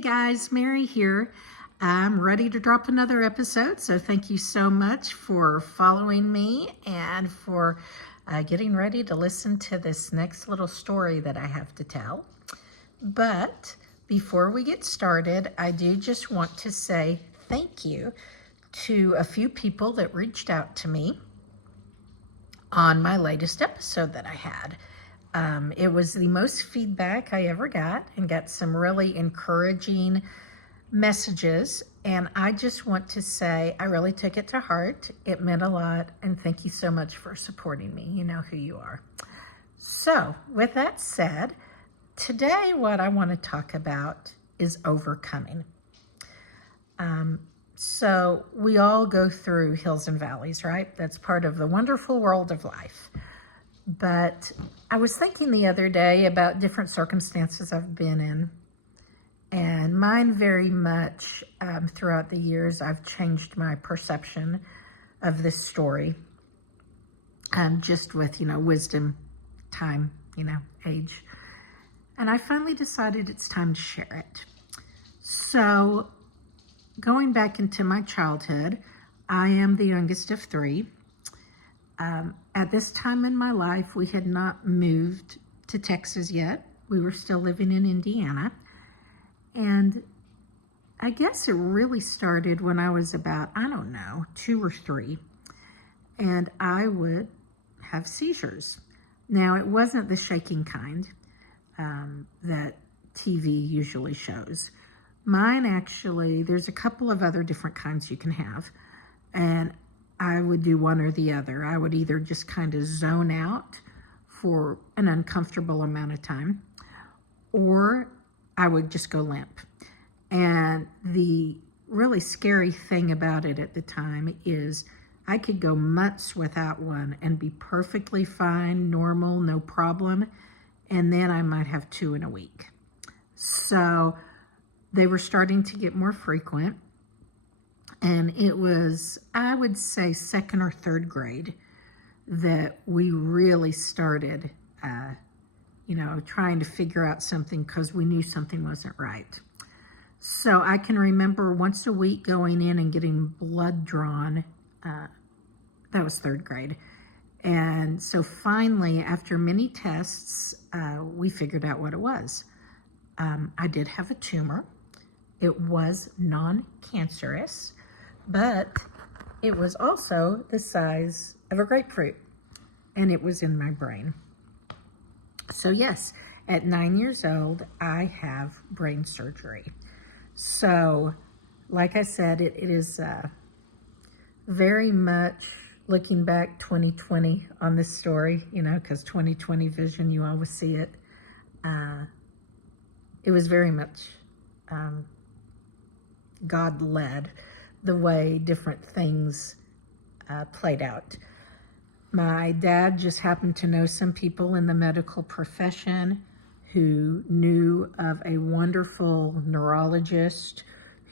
guys, Mary here. I'm ready to drop another episode, so thank you so much for following me and for getting ready to listen to this next little story that I have to tell. But before we get started, I do just want to say thank you to a few people that reached out to me on my latest episode that I had. It was the most feedback I ever got and got some really encouraging messages. And I just want to say I really took it to heart. It meant a lot. And thank you so much for supporting me. You know who you are. So with that said, today what I want to talk about is overcoming. So we all go through hills and valleys, right? That's part of the wonderful world of life. But I was thinking the other day about different circumstances I've been in. And mine very much, throughout the years, I've changed my perception of this story. Just with, wisdom, time, age. And I finally decided it's time to share it. So going back into my childhood, I am the youngest of three. At this time in my life, we had not moved to Texas yet. We were still living in Indiana. And I guess it really started when I was about, 2 or 3. And I would have seizures. Now, it wasn't the shaking kind that TV usually shows. Mine actually, there's a couple of other different kinds you can have. And I would do one or the other. I would either just kind of zone out for an uncomfortable amount of time, or I would just go limp. And the really scary thing about it at the time is I could go months without one and be perfectly fine, normal, no problem. And then I might have 2 in a week. So they were starting to get more frequent. And it was, I would say, 2nd or 3rd grade that we really started, trying to figure out something because we knew something wasn't right. So I can remember once a week going in and getting blood drawn. That was 3rd grade. And so finally, after many tests, we figured out what it was. I did have a tumor. It was non-cancerous. But it was also the size of a grapefruit, and it was in my brain. So yes, at 9 years old, I have brain surgery. So, like I said, it is very much looking back 2020 on this story, because 2020 vision, you always see it. It was very much God-led. The way different things played out. My dad just happened to know some people in the medical profession who knew of a wonderful neurologist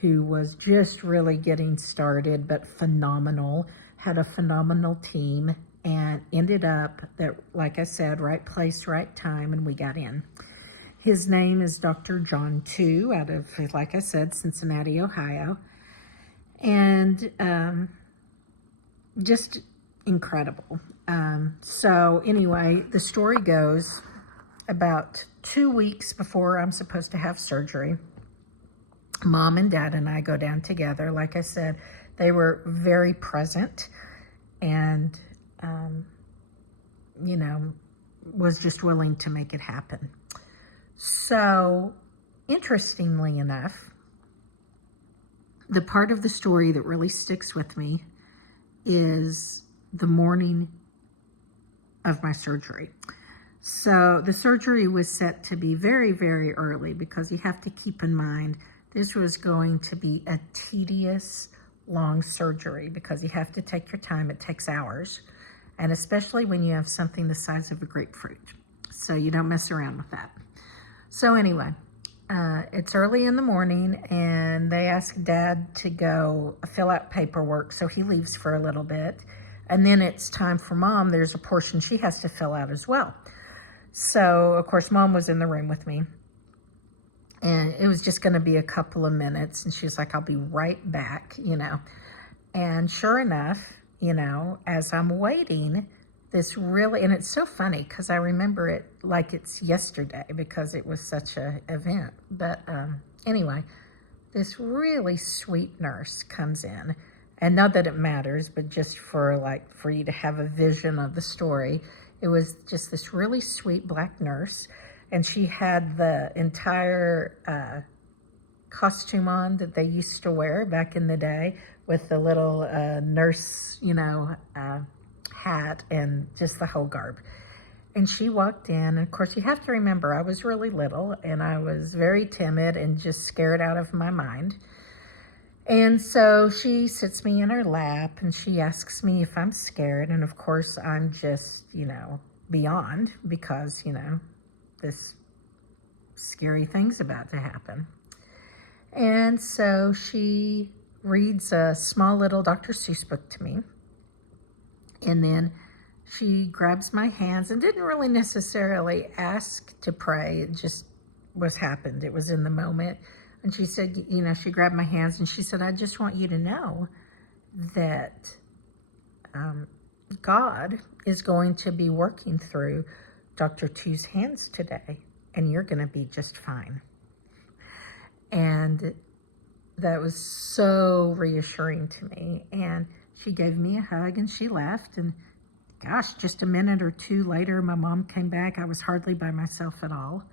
who was just really getting started, but phenomenal, had a phenomenal team, and ended up that, like I said, right place, right time, and we got in. His name is Dr. John Tu, out of, like I said, Cincinnati, Ohio. And just incredible. So anyway, the story goes about 2 weeks before I'm supposed to have surgery, Mom and Dad and I go down together. Like I said, they were very present and, was just willing to make it happen. So interestingly enough, the part of the story that really sticks with me is the morning of my surgery. So the surgery was set to be very, very early because you have to keep in mind this was going to be a tedious, long surgery because you have to take your time. It takes hours, and especially when you have something the size of a grapefruit. So you don't mess around with that. So anyway, it's early in the morning, and they ask Dad to go fill out paperwork, so he leaves for a little bit. And then it's time for Mom. There's a portion she has to fill out as well. So, of course, Mom was in the room with me. And it was just going to be a couple of minutes. And she was like, I'll be right back, And sure enough, as I'm waiting, and it's so funny because I remember it like it's yesterday because it was such a event. But anyway, this really sweet nurse comes in, and not that it matters, but just for you to have a vision of the story. It was just this really sweet black nurse, and she had the entire costume on that they used to wear back in the day with the little nurse, hat and just the whole garb. And she walked in, and of course you have to remember I was really little and I was very timid and just scared out of my mind. And so she sits me in her lap and she asks me if I'm scared, and of course I'm just, beyond, because, this scary thing's about to happen. And so she reads a small little Dr. Seuss book to me. And then she grabs my hands and didn't really necessarily ask to pray. It just happened. It was in the moment. And she said, she grabbed my hands and she said, I just want you to know that God is going to be working through Dr. Tu's hands today, and you're going to be just fine. And that was so reassuring to me. And she gave me a hug and she left. And gosh, just a minute or two later, my mom came back. I was hardly by myself at all.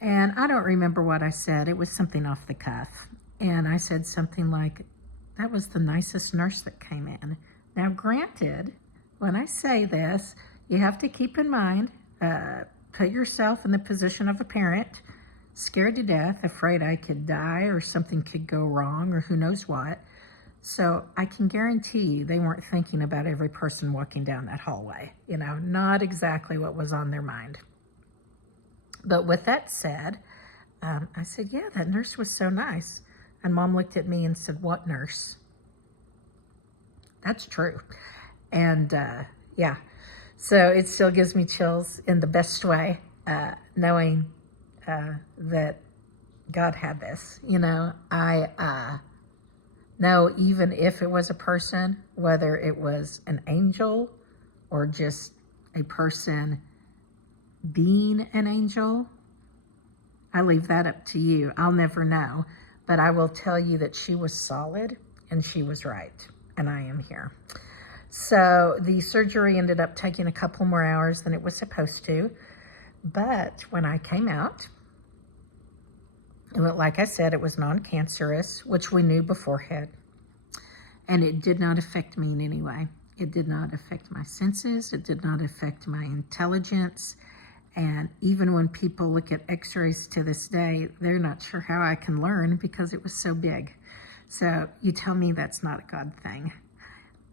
And I don't remember what I said. It was something off the cuff. And I said something like, that was the nicest nurse that came in. Now, granted, when I say this, you have to keep in mind, put yourself in the position of a parent, scared to death, afraid I could die or something could go wrong or who knows what. So I can guarantee you they weren't thinking about every person walking down that hallway, not exactly what was on their mind. But with that said, I said, yeah, that nurse was so nice. And Mom looked at me and said, what nurse? That's true. And yeah, so it still gives me chills in the best way, knowing that God had this. I know even if it was a person, whether it was an angel or just a person being an angel, I leave that up to you. I'll never know. But I will tell you that she was solid and she was right. And I am here. So the surgery ended up taking a couple more hours than it was supposed to. But when I came out, like I said, it was non-cancerous, which we knew beforehand. And it did not affect me in any way. It did not affect my senses. It did not affect my intelligence. And even when people look at x-rays to this day, they're not sure how I can learn because it was so big. So you tell me that's not a God thing.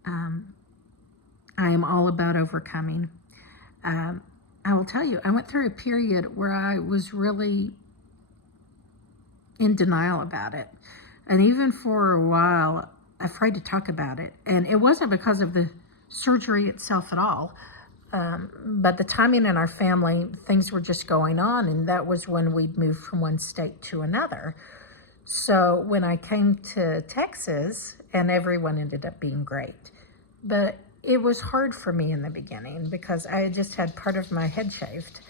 I am all about overcoming. I will tell you, I went through a period where I was really in denial about it. And even for a while, afraid to talk about it. And it wasn't because of the surgery itself at all. But the timing in our family, things were just going on. And that was when we'd moved from one state to another. So when I came to Texas, and everyone ended up being great. But it was hard for me in the beginning because I had just had part of my head shaved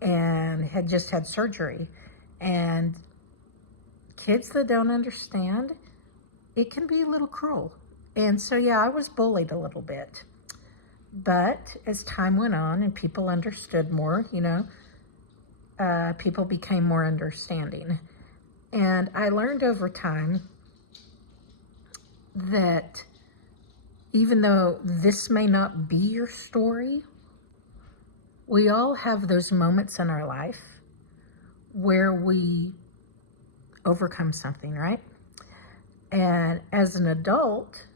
and had just had surgery. And kids that don't understand, it can be a little cruel. And so, yeah, I was bullied a little bit. But as time went on and people understood more, people became more understanding. And I learned over time that even though this may not be your story, we all have those moments in our life where we overcome something, right? And as an adult,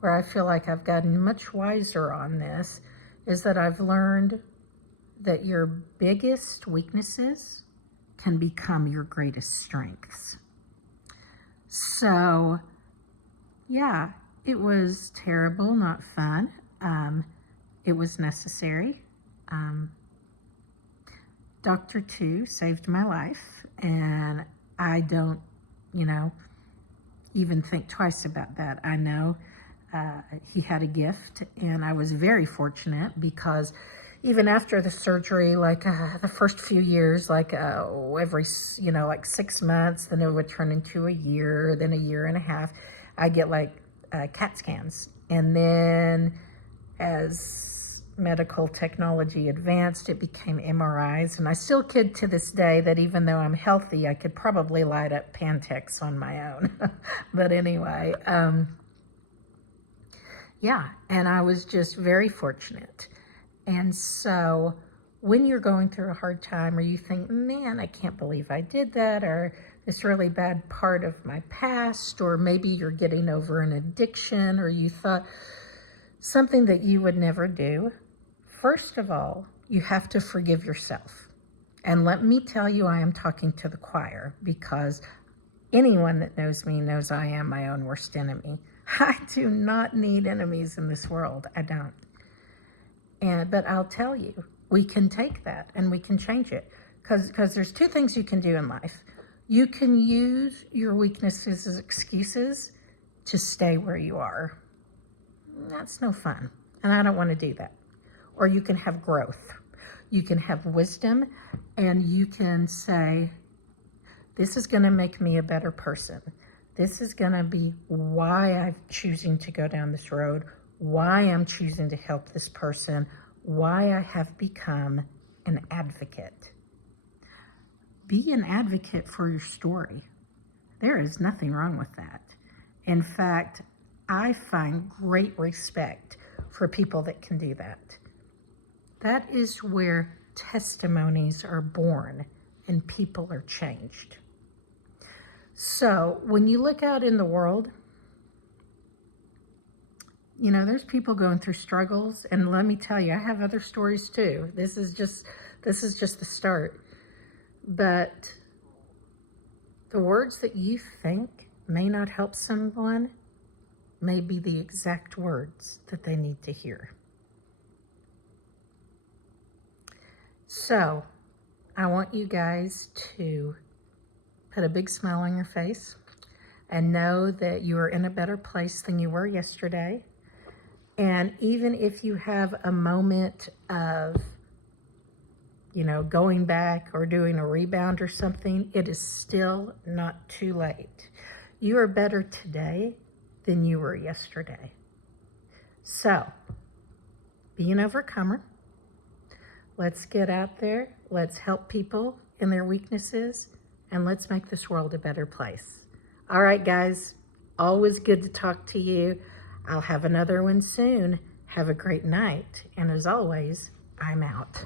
where I feel like I've gotten much wiser on this, is that I've learned that your biggest weaknesses can become your greatest strengths. So, yeah, it was terrible, not fun. It was necessary. Dr. Tu saved my life, And I don't, even think twice about that. I know he had a gift, and I was very fortunate because even after the surgery, like the first few years, like every, like 6 months, then it would turn into a year, then a year and a half, I get like CAT scans. And then as medical technology advanced, it became MRIs. And I still kid to this day that even though I'm healthy, I could probably light up Pantex on my own. But anyway, yeah, and I was just very fortunate. And so when you're going through a hard time, or you think, man, I can't believe I did that, or this really bad part of my past, or maybe you're getting over an addiction, or you thought something that you would never do, first of all, you have to forgive yourself. And let me tell you, I am talking to the choir, because anyone that knows me knows I am my own worst enemy. I do not need enemies in this world. I don't. But I'll tell you, we can take that and we can change it. Because there's two things you can do in life. You can use your weaknesses as excuses to stay where you are. That's no fun. And I don't want to do that. Or you can have growth. You can have wisdom, and you can say, this is going to make me a better person. This is going to be why I'm choosing to go down this road, why I'm choosing to help this person, why I have become an advocate. Be an advocate for your story. There is nothing wrong with that. In fact, I find great respect for people that can do that. That is where testimonies are born and people are changed. So when you look out in the world, there's people going through struggles, and let me tell you, I have other stories too. This is just the start. But the words that you think may not help someone may be the exact words that they need to hear. So I want you guys to put a big smile on your face and know that you are in a better place than you were yesterday. And even if you have a moment of, going back or doing a rebound or something, it is still not too late. You are better today than you were yesterday. So, be an overcomer. Let's get out there. Let's help people in their weaknesses, and let's make this world a better place. All right, guys, always good to talk to you. I'll have another one soon. Have a great night. And as always, I'm out.